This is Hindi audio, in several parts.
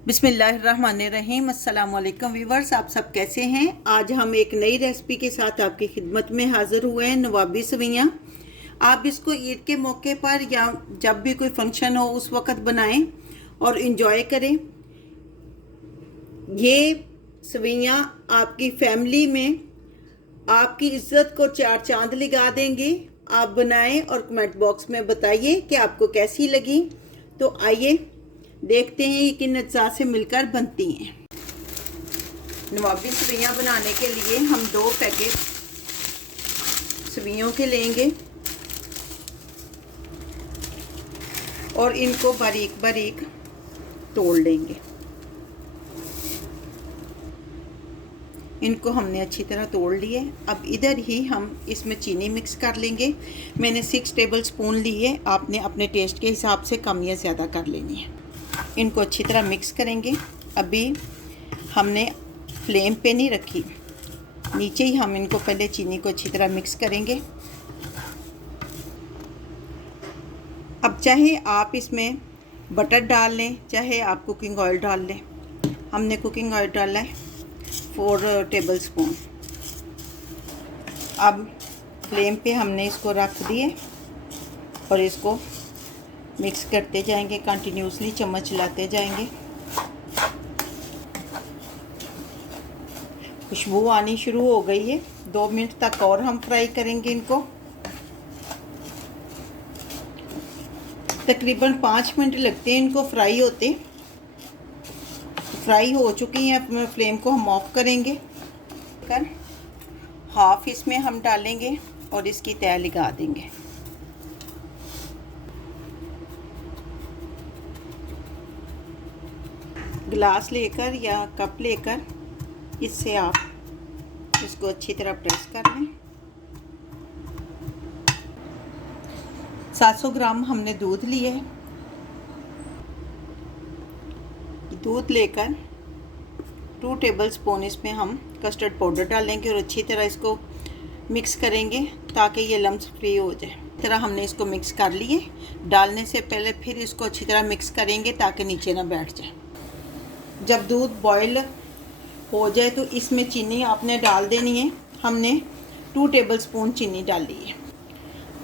बिस्मिल्लाहिर्रहमानिर्रहीम। अस्सलाम वालेकुम व्यूवर्स, आप सब कैसे हैं। आज हम एक नई रेसिपी के साथ आपकी खिदमत में हाज़िर हुए हैं। नवाबी सवैयाँ आप इसको ईद के मौके पर या जब भी कोई फंक्शन हो उस वक़्त बनाएं और इन्जॉय करें। ये सवैयाँ आपकी फैमिली में आपकी इज़्ज़त को चार चांद लगा देंगे। आप बनाएं और कमेंट बॉक्स में बताइए कि आपको कैसी लगी। तो आइए देखते हैं ये किन अज्जा से मिलकर बनती हैं। नवाबी सवैयाँ बनाने के लिए हम 2 पैकेट सवैयों के लेंगे और इनको बारीक बारीक तोड़ लेंगे। इनको हमने अच्छी तरह तोड़ लिए। अब इधर ही हम इसमें चीनी मिक्स कर लेंगे। मैंने 6 टेबल स्पून ली है। आपने अपने टेस्ट के हिसाब से कम या ज़्यादा कर लेनी है। इनको अच्छी तरह मिक्स करेंगे। अभी हमने फ्लेम पे नहीं रखी, नीचे ही हम इनको पहले चीनी को अच्छी तरह मिक्स करेंगे। अब चाहे आप इसमें बटर डाल लें, चाहे आप कुकिंग ऑयल डाल लें। हमने कुकिंग ऑयल डाला है 4 टेबल स्पून। अब फ्लेम पे हमने इसको रख दिए और इसको मिक्स करते जाएंगे, कंटिन्यूसली चम्मच चलाते जाएंगे। खुशबू आनी शुरू हो गई है। 2 मिनट तक और हम फ्राई करेंगे इनको। तकरीबन 5 मिनट लगते हैं इनको फ्राई होते। फ्राई हो चुकी हैं। अपने फ्लेम को हम ऑफ करेंगे। हाफ इसमें हम डालेंगे और इसकी तह लगा देंगे। ग्लास लेकर या कप लेकर इससे आप इसको अच्छी तरह प्रेस कर लें। 700 ग्राम हमने दूध लिए है। दूध लेकर 2 टेबल स्पून इसमें हम कस्टर्ड पाउडर डालेंगे और अच्छी तरह इसको मिक्स करेंगे ताकि ये लम्स फ्री हो जाए। इस तरह हमने इसको मिक्स कर लिए। डालने से पहले फिर इसको अच्छी तरह मिक्स करेंगे ताकि नीचे ना बैठ जाए। जब दूध बॉयल हो जाए तो इसमें चीनी आपने डाल देनी है। हमने 2 टेबल स्पून चीनी डाली है।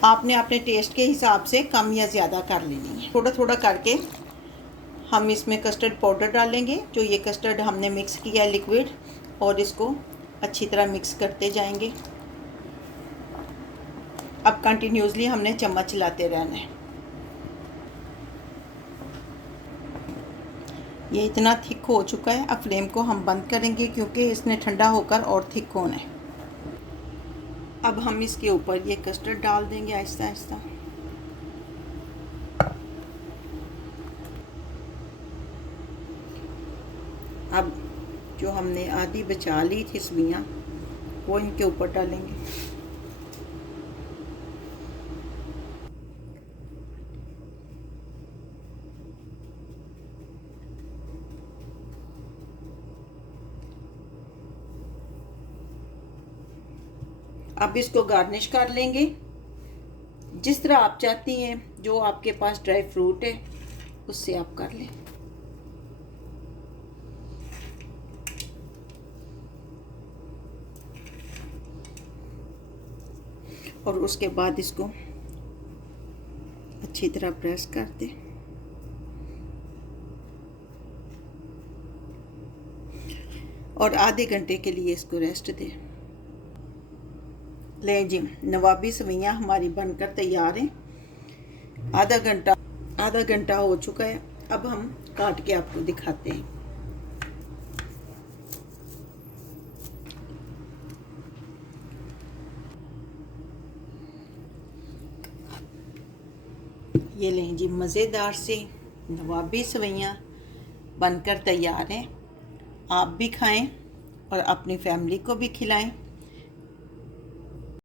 आपने अपने टेस्ट के हिसाब से कम या ज़्यादा कर लेनी है। थोड़ा थोड़ा करके हम इसमें कस्टर्ड पाउडर डालेंगे, जो ये कस्टर्ड हमने मिक्स किया है लिक्विड, और इसको अच्छी तरह मिक्स करते जाएंगे। अब कंटिन्यूसली हमने चम्मच चलाते रहना है। ये इतना थिक हो चुका है। अब फ्लेम को हम बंद करेंगे क्योंकि इसने ठंडा होकर और थिक होना है। अब हम इसके ऊपर ये कस्टर्ड डाल देंगे आहिस्ता आहिस्ता। अब जो हमने आधी बचा ली थी सवैयाँ वो इनके ऊपर डालेंगे। अब इसको गार्निश कर लेंगे जिस तरह आप चाहती हैं। जो आपके पास ड्राई फ्रूट है उससे आप कर लें। और उसके बाद इसको अच्छी तरह प्रेस कर दें और आधे घंटे के लिए इसको रेस्ट दें। लें जी, नवाबी सवैयाँ हमारी बनकर तैयार हैं। आधा घंटा हो चुका है। अब हम काट के आपको दिखाते हैं। ये लें जी, मज़ेदार से नवाबी सवैयाँ बनकर तैयार हैं। आप भी खाएं और अपनी फैमिली को भी खिलाएं।